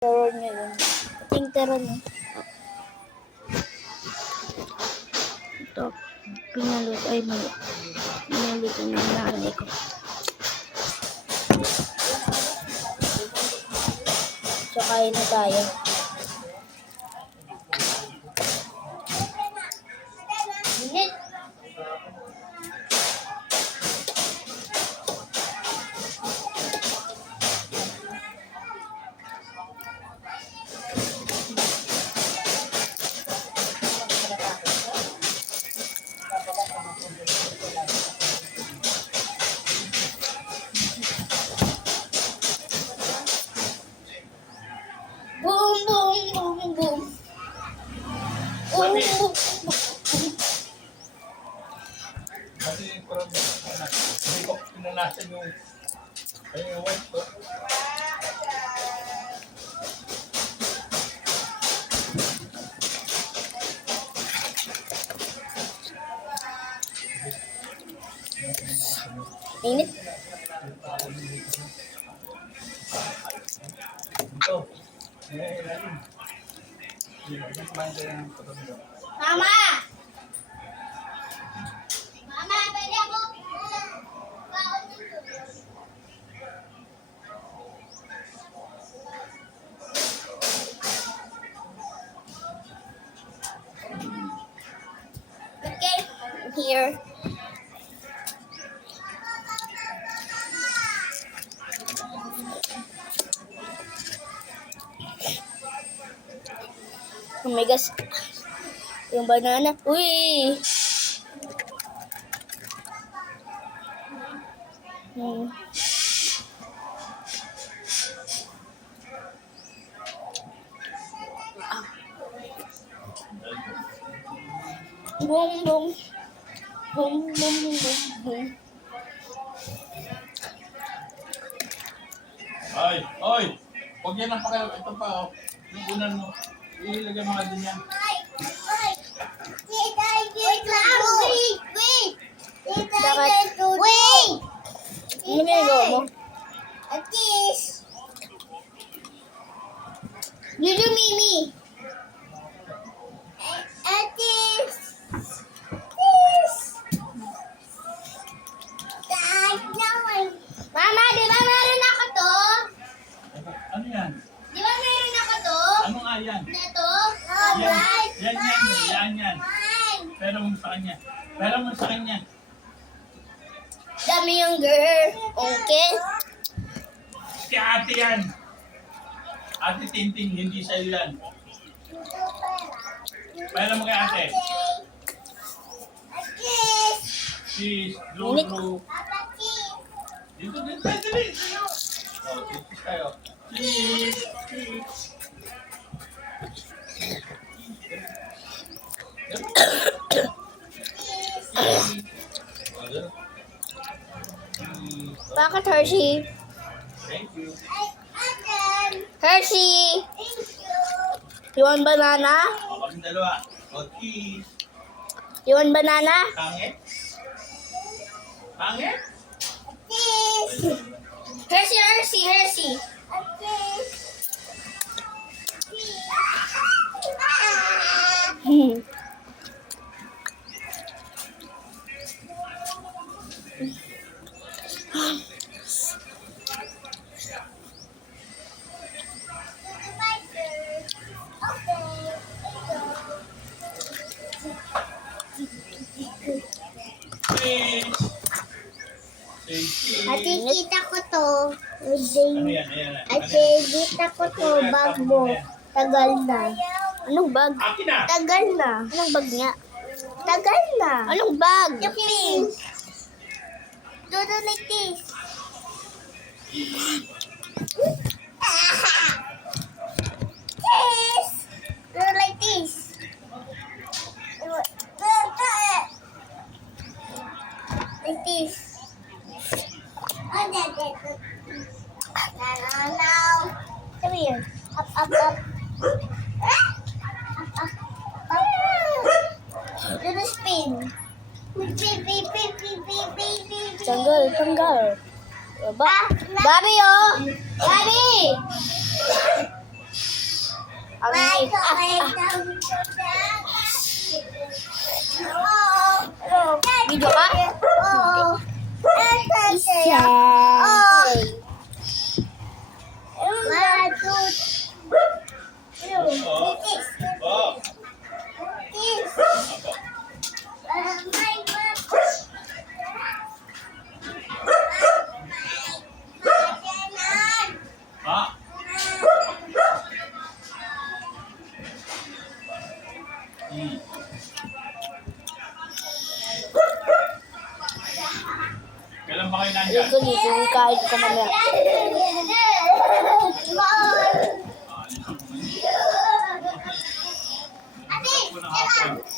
Terror niya yun. Ating terror niya. Ito. Pinaluto. Ay, mali. Pinaluto ng nanay ko. So, kain na tayo. Minute. Boom, boom, boom, boom. Boom, boom, boom. Kasi parang hindi ko pinanasan yung white ko. Init. Ito. Lalim. Mama! Mama, pwede ako? Okay, here. Oh my gosh. Yung banana. Uy! Boom, boom. Boom, boom, boom, boom. Ay! Oy! Huwag yan ang pakil. Ito pa, oh. Yung unan mo. Ilagay mga din yan. Wait lang! Wait! Wait! Ano ginagawa mo? Atis! Lulu Mimi! Atis! Mama, di ba meron ako to? Ano yan? Di ba meron ako to? Ano nga yan? Na to? Yan. Pero mo sa kanya. Dami yung girl. Okay? Si ate yan. Ate Tintin, hindi sa'yo yan. Pera mo kay ate. Cheese, blue. Dito. Oh, cheese tayo. Cheese. Bakit Hershey? Thank you. Hershey! You want banana? O, kami dalawa. O, cheese. You want banana? Pangit? Hershey! Cheese. Say cheese. Ate, kita ko to. Ano yan? Ate, kita ko to. Bag mo. Tagal na. Anong bag? Akin na. Tagal na. Anong bag niya? Tagal na. Anong bag? Yung pink. Do like this. Yes. Do like this. Like this. Now. Come here. Up. Do the spin. Tanggal. Bobby, oh! Bobby! Video ka? Isa. One, two, Oh. Ha? Kailan ba kayo nandyan? Dito, kahit ka mamaya.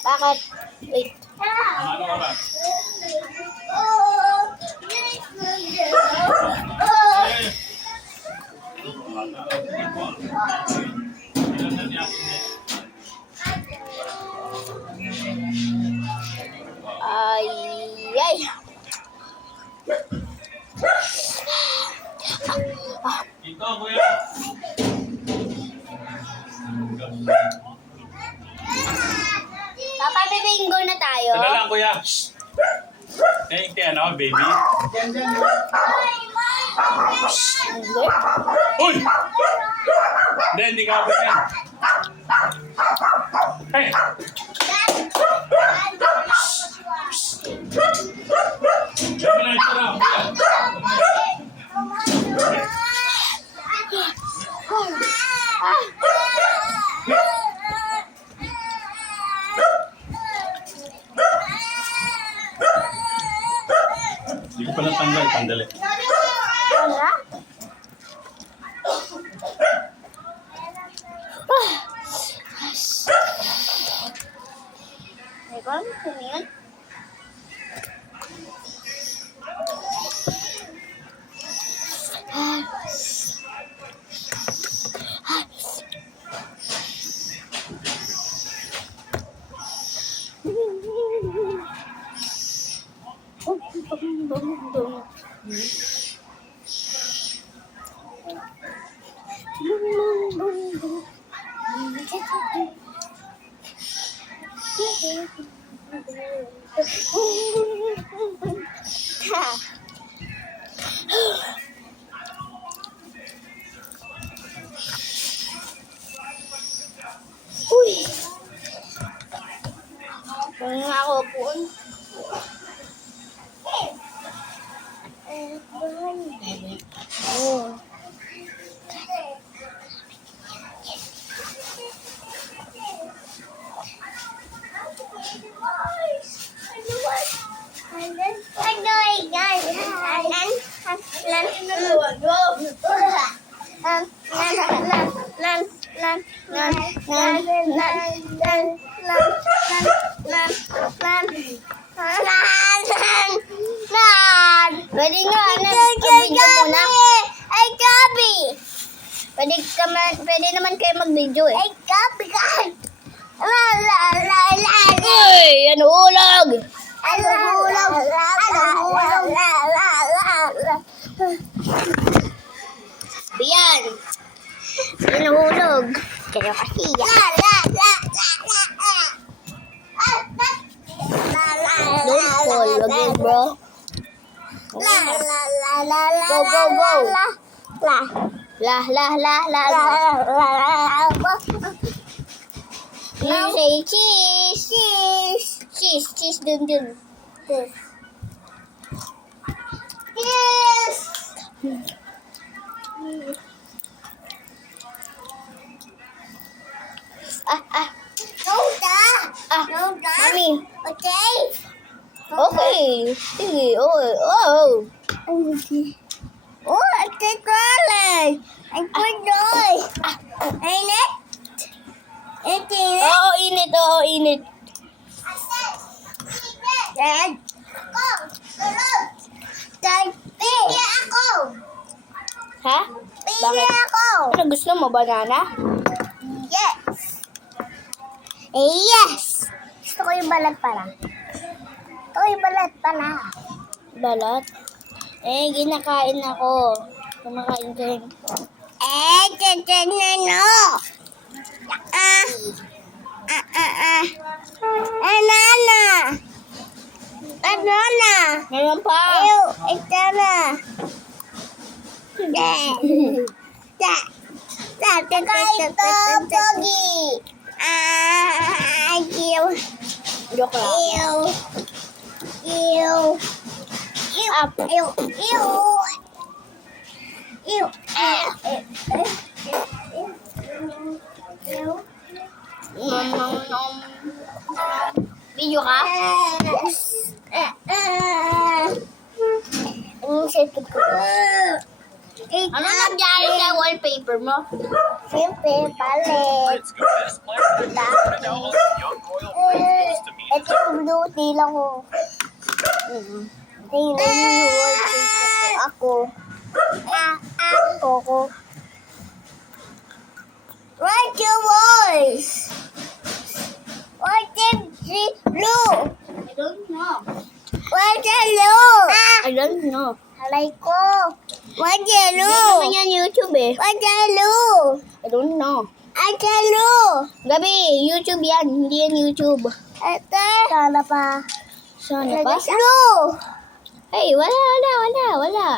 Bakit? Wait. Ano ka ba? Eh. Kailan na niya? Ay, ay. Ito, kuya. Papa, bibinggo na tayo. Teka lang, kuya. Thank you, ano, baby? Hindi. Uy! Hindi ka ba yan? Hey! Dami na ito lang. Hindi ko pala tanggal, tanggalin. Wala? Teka, ano yun? Uy! Kaya nga ako po. Oh. Pwede nga, mag-video muna. Ay, Gabi! Pwede naman kayo mag-video eh. Ay, Gabi ka! Uy! Ano ulag? Ano ulag? Yan! Sinuhulog. Kaya kasi yan. Don't fall again, bro. Go, go, go. You say cheese. Cheese. Cheese. Cheese. Dun, dun. Yes. Mami. Okay. Okay. Sige. Oh. Oh, ate Carly. Ang kuloy. Init? Init? Oo, init. Oo, init. Dad. Ako. Tulog. Dad. Pili ako. Ha? Pili ako. Ano gusto mo? Banana? Yes. Yes. Gusto ko yung balat pala. Balat? Eh, ginakain ako. Kumakain ko rin. Eh, no. ito, Pogi. Ew. Joke lang. Ew. Ew. Ew. Up. Ew. Ew. Ew. Ew. Nom, nom, nom. Video ka? Ang sakit ko. Ano nangyari sa wallpaper mo? Siyempre, palit. Ito yung blue tail ako. Tingnan mo yung wallpaper ko. Ako. What's your voice? What's the blue? I don't know. What's the blue? I don't know. Alay ko. What's the Hindi blue? naman yan YouTube eh. What's the blue? I don't know. What's the blue? Gabi, YouTube yan. Hindi yan YouTube. Ito. Sana pa. Sana pa? Blue. Hey, wala. Wala.